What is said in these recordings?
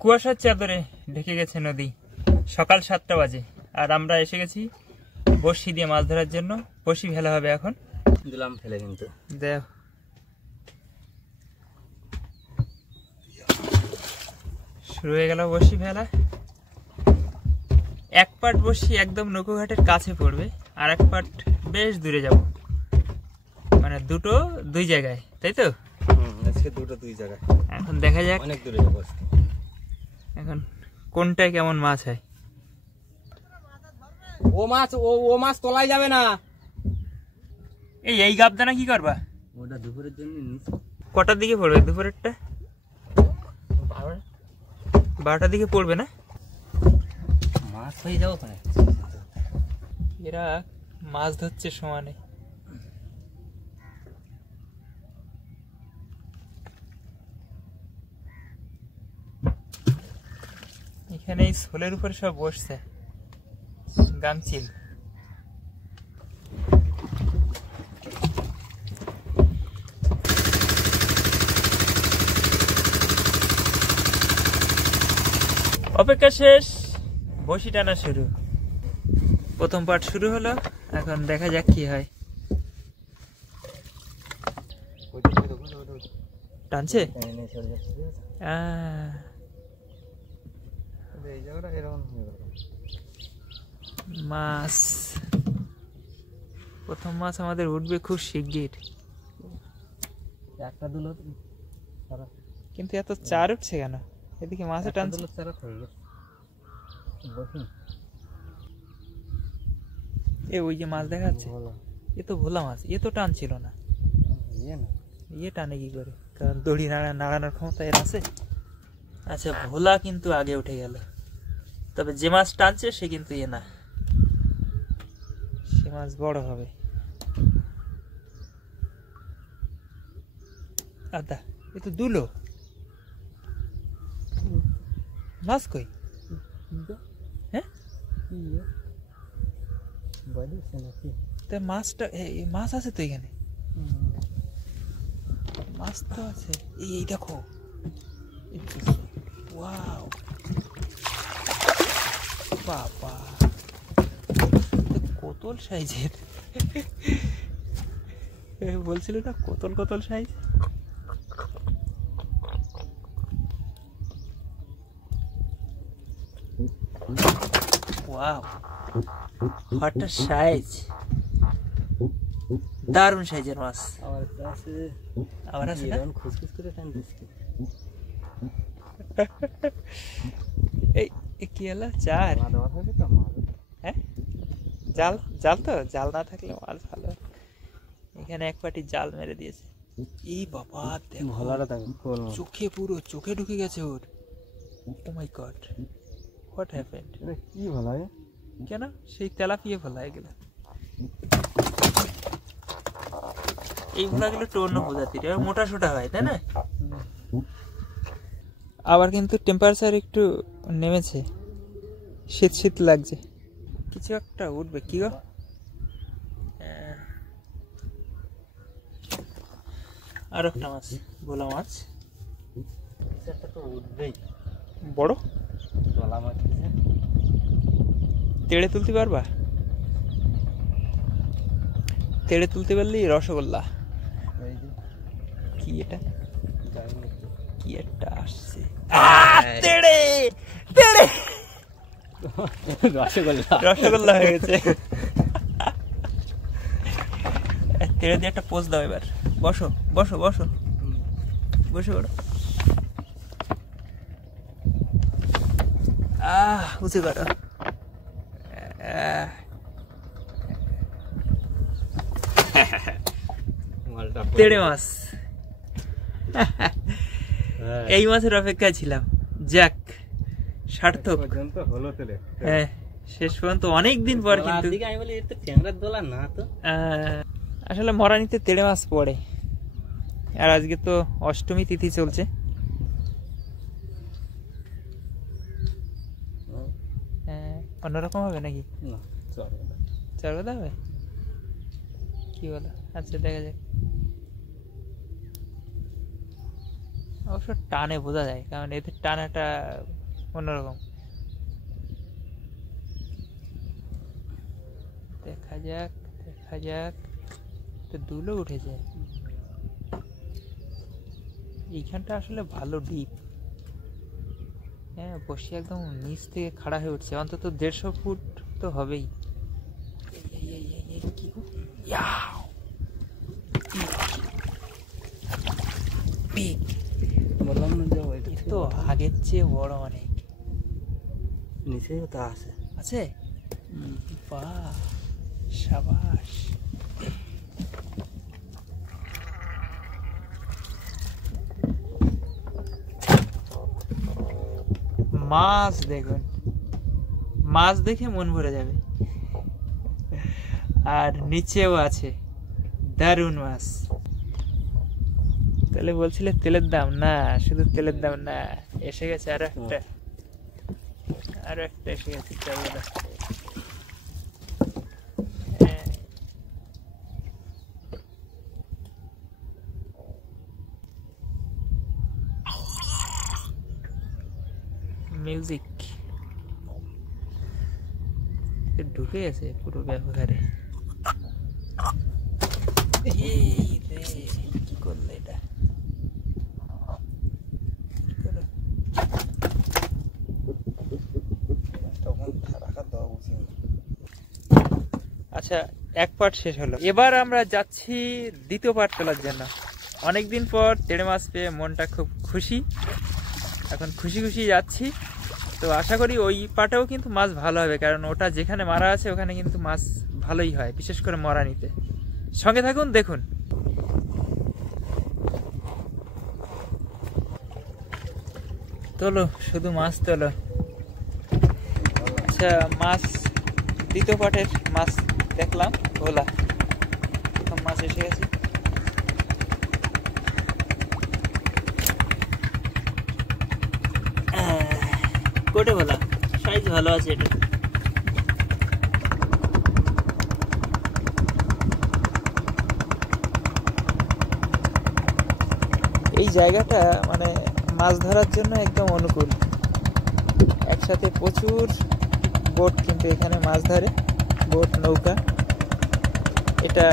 কুয়াশার চাদরে ঢেকে গেছে নদী। সকাল 7টা বাজে আর আমরা এসে গেছি বড়শি দিয়ে মাছ ধরার জন্য। বড়শি ফেলা হবে এখন। দিলাম ফেলে, কিন্তু দেখ শুরু হয়ে গেল বড়শি ফেলা। এক পাট বড়শি একদম নৌকোঘাটের কাছে পড়বে, আর এক পাট বেশ দূরে যাব, মানে দুটো দুই জায়গায়, তাই তো? আজকে দুটো দুই জায়গায়। এখন দেখা যাক অনেক দূরে যাবো এখন কোনটায় কেমন মাছ হয়। ও মাছ তোলাই যাবে না। এই গাবদানা কি করবা? ওটা দুপুরের জন্য কটার দিকে পড়বে? দুপুরেরটা 12টার দিকে পড়বে না? মাছ হয়ে যাবো ওখানে। এরা মাছ ধরছে সমানে। এখানে এই শোলের উপরে সব বসছে গামচিল। অপেক্ষা শেষ, বসি টানা শুরু। প্রথম পার্ট শুরু হলো, এখন দেখা যাক কি হয়। টানছে মাছ। প্রথম মাছ আমাদের উঠবে খুব শিগগির। একটা দুলো, কিন্তু এত চার উঠছে কেন? এদিকে মাছে টানছে। ওই যে মাছ দেখাচ্ছে, এ তো ভোলা মাছ। এ তো টানছিল না। ইয়ে টানে কি করে? কারণ দড়ি নাড়ানোর ক্ষমতা এর আছে। আচ্ছা, ভোলা কিন্তু আগে উঠে গেল। তবে যে মাছ টানছে সে কিন্তু এ না, সে মাছ বড় হবে। আদা এ তো দুলো মাছ। কই? হ্যাঁ, মাছটা মাছ আছে তো এখানে। মাছ তো আছে। এই দেখো, ওয়াও বাবা, কোতল সাইজের। বলছিল না কোতল size. Wow, what a size! দারুণ সাইজের মাছ। আবার আছে না? খুসখুস করে টান দিচ্ছে। এই কি হলো? চার। হ্যাঁ, জাল তো, জাল না থাকলে মাছ ভালো। এখানে এক পাটি জাল মেরে দিয়েছে। এই বাবা দেখো, চোখে ঢুকে গেছে ওর। ও মাই গড, হোয়াট হ্যাপেন্ড? কি ভোলা? কেন? সেই তেলাপিয়া ভোলা এগুলো। এই ভোলাগুলো একটু অন্য প্রজাতির, মোটা সোটা হয়, তাই না? আবার কিন্তু টেম্পারেচার একটু নেমেছে, শীত লাগছে। কিছু একটা উঠবে। কি গো? আর একটা মাছ, ভোলা মাছ। বড় ভোলা মাছ তেড়ে তুলতে পারবা? তেড়ে তুলতে পারলি রসগোল্লা। কি এটা? কি একটা আসছে। রসগোল্লা হয়ে গেছে। তেড়ে দিয়ে একটা পোজ দাও এবার। বসো বসো বসো বসে পড়ো। উঁচু করো। তেড়ে মাছ। এই মাছের অপেক্ষায় ছিলাম। যাক, সার্থক হলো। হ্যাঁ, শেষ পর্যন্ত অনেকদিন পর। কিন্তু আসলে মরানিতে তেড়ে মাছ পড়ে, আর আজকে তো অষ্টমী তিথি চলছে। অন্যরকম হবে নাকি? চড়বে হবে কি বলো? আচ্ছা দেখা যাক। অবশ্য টানে বোঝা যায়, কারণ এদের টানাটা অন্যরকম। দেখা যাক দেখা যাক, তো দুলো উঠেছে। এইখানটা আসলে ভালো ডিপ। হ্যাঁ, বসে একদম নিচ থেকে খাড়া হয়ে উঠছে, অন্তত 150 ফুট তো হবেই। কি গো? ইয়াও! Big! বললাম না যে ওইটা এ তো আগের চেয়ে বড় অনেক। নিচেও তা আছে। আছে? বাহ, সাবাস। মাছ দেখুন, মাছ দেখে মন ভরে যাবে। আর নিচেও আছে দারুণ মাছ। তাহলে বলছিলে তেলের দাম না, শুধু তেলের দাম না, এসে গেছে আরো একটা এসে গেছে চাউলা। মিউজিক ঢুকে গেছে পুরো ব্যবহারে। এই রে, কি করলে এটা? আচ্ছা, এক পার্ট শেষ হলো, এবার আমরা যাচ্ছি দ্বিতীয় পার্ট তোলার জন্য। অনেকদিন পর তেড়ে মাছ পেয়ে মনটা খুব খুশি, এখন খুশি খুশি যাচ্ছি। তো আশা করি ওই পাটেও কিন্তু মাছ ভালো হবে, কারণ ওটা যেখানে মারা আছে ওখানে কিন্তু মাছ ভালোই হয়, বিশেষ করে মরানিতে। সঙ্গে থাকুন, দেখুন। তোলো, শুধু মাছ তোলো। আচ্ছা, মাছ দ্বিতীয় পাটের মাছ দেখলাম, ভোলা প্রথম মাছ এসে গেছে। কোটে ভোলা, সাইজ ভালো আছে এটা। এই জায়গাটা মানে মাছ ধরার জন্য একদম অনুকূল। একসাথে প্রচুর বোট কিন্তু এখানে মাছ ধরে, বোট, নৌকা। এটা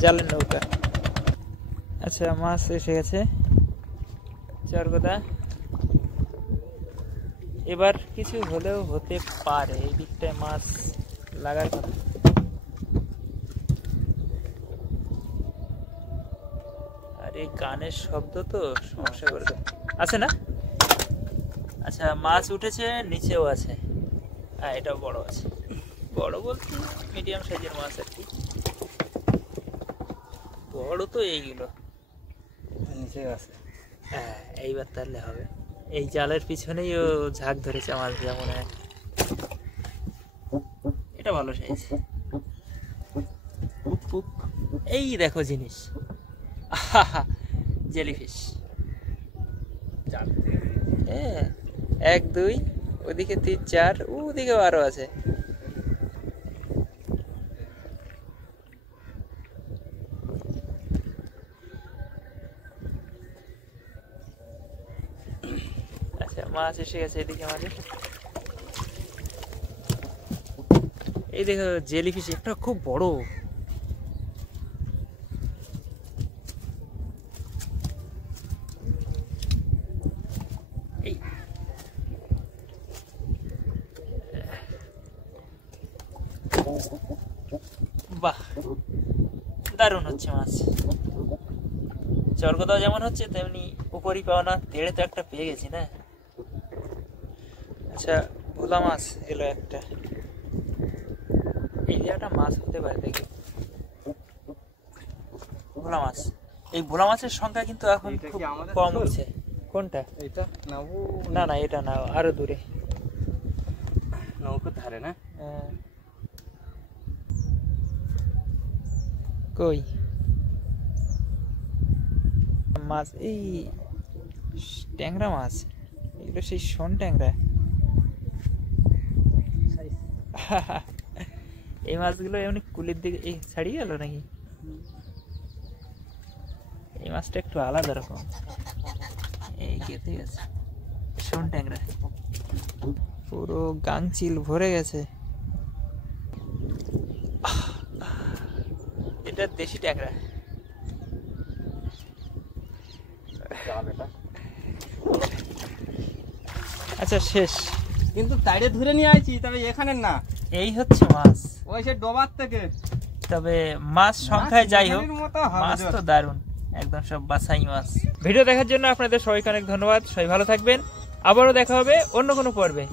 জালের নৌকা। আচ্ছা, মাছ এসে গেছে চরগোদা। এবার কিছু হলেও হতে পারে, এই দিকটায় মাছ লাগার কথা। আর এই গানের শব্দ তো সমস্যা করে আছে না। আচ্ছা, মাছ উঠেছে, নিচেও আছে। হ্যাঁ, এটাও বড় আছে। বড় বলতে মিডিয়াম সাইজের মাছ আর কি। বড় তো এইগুলো নিচে আছে। হ্যাঁ, এইবার তাহলে হবে। এই জালের পিছনেই ও ঝাঁক ধরেছে মাছ দিয়া মনে হয়। এটা ভালো সাইজ। এই দেখো জিনিস, জেলিফিশ। 1 2, ওদিকে 3 4, ওদিকেও আরো আছে। আচ্ছা, মাছ এসে গেছে এদিকে আমাদের। এই দেখো জেলিফিশ, একটা খুব বড়। এই বাহ, দারুণ হচ্ছে মাছ। চরগোদা যেমন হচ্ছে তেমনি উপরই পাওয়া না, তেড়ে তো একটা পেয়ে গেছি না। আচ্ছা, ভোলা মাছ এলো একটা। এই জায়গাটা মাছ হতে পারে, দেখি। ভোলা মাছ, এই ভোলা মাছের সংখ্যা কিন্তু এখন খুব কম হচ্ছে। কোনটা? এটা নাও না না, এটা না, আরো দূরে নৌকোর ধারে না। কই মাছ? এই ট্যাংরা মাছ, এগুলো সেই শোন ট্যাংরা। এই মাছগুলো এমনি কুলের দিকে এই ছাড়িয়ে গেল নাকি? এই মাছটা একটু আলাদা রকম, এই গেঁথে গেছে শোন ট্যাংরা, পুরো গাংচিল ভরে গেছে। এটা দেশি ট্যাংরা। আচ্ছা শেষ, কিন্তু তাইরে ধরে নিয়ে আইছি, তবে এখানে না, এই হচ্ছে মাছ। ওই সে ডোবার থেকে। তবে মাছ সংখ্যায় যাই হোক, মাছের মতো হবে মাছ জোর। তো দারুণ, একদম সব বাছাই মাছ। ভিডিও দেখার জন্য আপনাদের সবাইকে অনেক ধন্যবাদ, সবাই ভালো থাকবেন, আবারও দেখা হবে অন্য কোনো পর্বে।